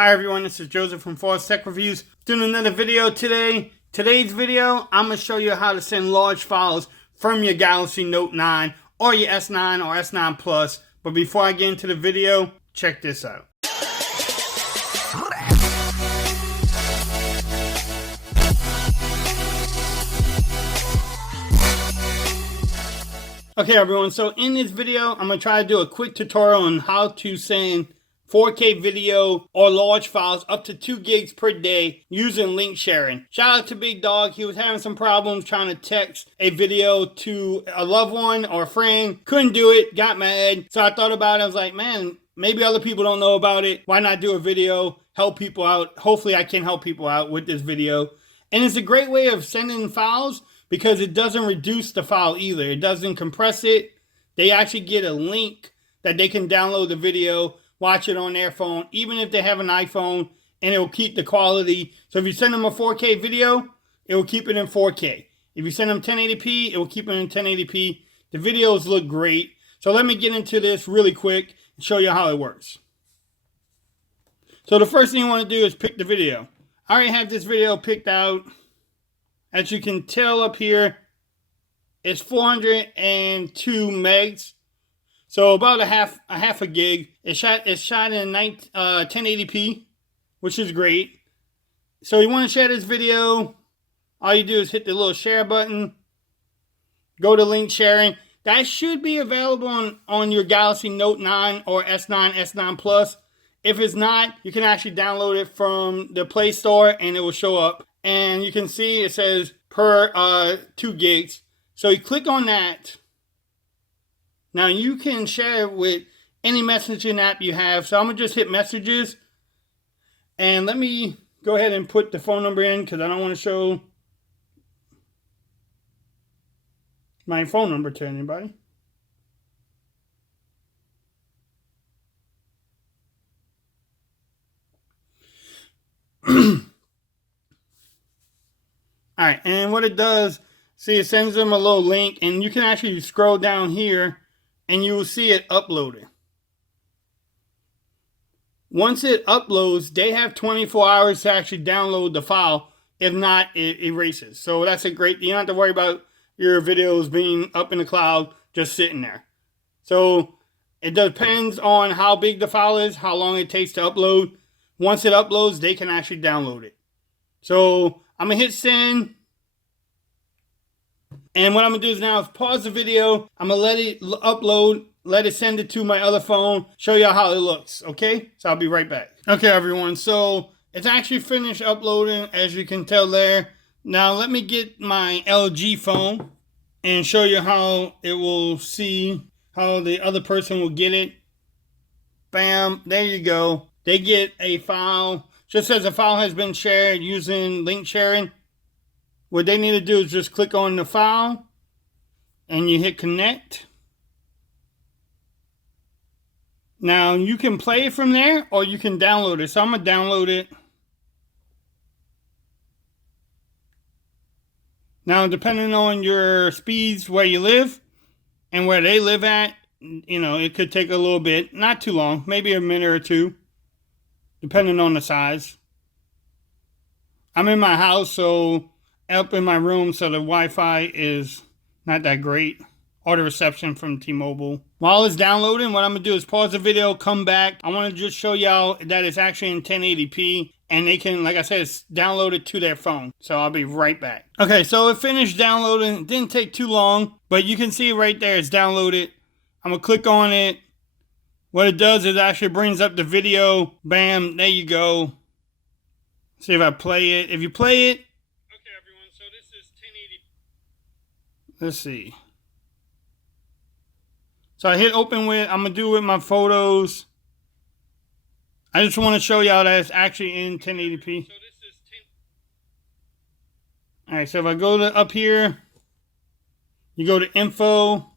Hi everyone, this is Joseph from Forest Tech Reviews doing another video today. Today's video, I'm going to show you how to send large files from your Galaxy Note 9 or your S9 or S9 Plus. But before I get into the video, check this out. Okay everyone, so in this video, I'm going to try to do a quick tutorial on how to send 4K video or large files up to 2 gigs per day using link sharing. Shout out to Big Dog. He was having some problems trying to text a video to a loved one or a friend. Couldn't do it, got mad. So I thought about it. I was like, man, maybe other people don't know about it. Why not do a video, help people out? Hopefully I can help people out with this video. And it's a great way of sending files because it doesn't reduce the file either. It doesn't compress it. They actually get a link that they can download the video, watch it on their phone, even if they have an iPhone, and it will keep the quality. So if you send them a 4K video, it will keep it in 4K. If you send them 1080p, it will keep it in 1080p. The videos look great. So let me get into this really quick and show you how it works. So the first thing you want to do is pick the video. I already have this video picked out. As you can tell up here, it's 402 megs. So about a half a gig. It's shot in 1080p, which is great. So you want to share this video, all you do is hit the little share button, go to link sharing. That should be available on your Galaxy Note 9 or S9, S9 Plus. If it's not, you can actually download it from the Play Store and it will show up. And you can see it says per 2 gigs. So you click on that. Now you can share it with any messaging app you have. So I'm going to just hit messages. And let me go ahead and put the phone number in because I don't want to show my phone number to anybody. Alright, and what it does, see, it sends them a little link. And you can actually scroll down here and you will see it uploaded. Once it uploads, they have 24 hours to actually download the file. If not, it erases. So that's a great, you don't have to worry about your videos being up in the cloud, just sitting there. So it depends on how big the file is, how long it takes to upload. Once it uploads, they can actually download it. So I'm going to hit send. And what I'm going to do is now is pause the video. I'm going to let it upload, let it send it to my other phone, show you how it looks, okay? So I'll be right back. Okay, everyone, so it's actually finished uploading, as you can tell there. Now let me get my LG phone and show you how it will see, how the other person will get it. Bam, there you go. They get a file. Just says a file has been shared using link sharing. What they need to do is just click on the file and you hit connect. Now you can play it from there or you can download it. So I'm going to download it. Now depending on your speeds where you live and where they live at, you know, it could take a little bit, not too long, maybe a minute or two, depending on the size. I'm in my house, so up in my room, so the Wi-Fi is not that great, or the reception from T-Mobile. While it's downloading, what I'm going to do is pause the video, come back. I want to just show y'all that it's actually in 1080p, and they can, like I said, it's downloaded to their phone. So I'll be right back. Okay, so it finished downloading. It didn't take too long, but you can see right there, it's downloaded. I'm going to click on it. What it does is actually brings up the video. Bam, there you go. See if I play it. If you play it, so this is 1080. Let's see. So I hit open with, I'm going to do with my photos. I just want to show y'all that it's actually in 1080p. So this is 10. Alright, so if I go to up here, you go to info.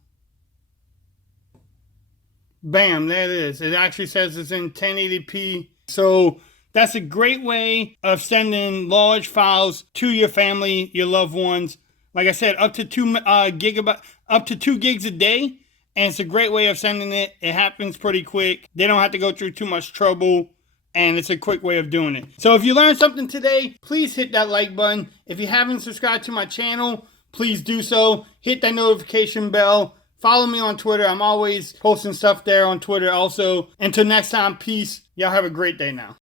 Bam, there it is. It actually says it's in 1080p. So that's a great way of sending large files to your family, your loved ones. Like I said, up to 2 gigs a day. And it's a great way of sending it. It happens pretty quick. They don't have to go through too much trouble and it's a quick way of doing it. So if you learned something today, please hit that like button. If you haven't subscribed to my channel, please do so. Hit that notification bell. Follow me on Twitter. I'm always posting stuff there on Twitter also. Until next time, peace. Y'all have a great day now.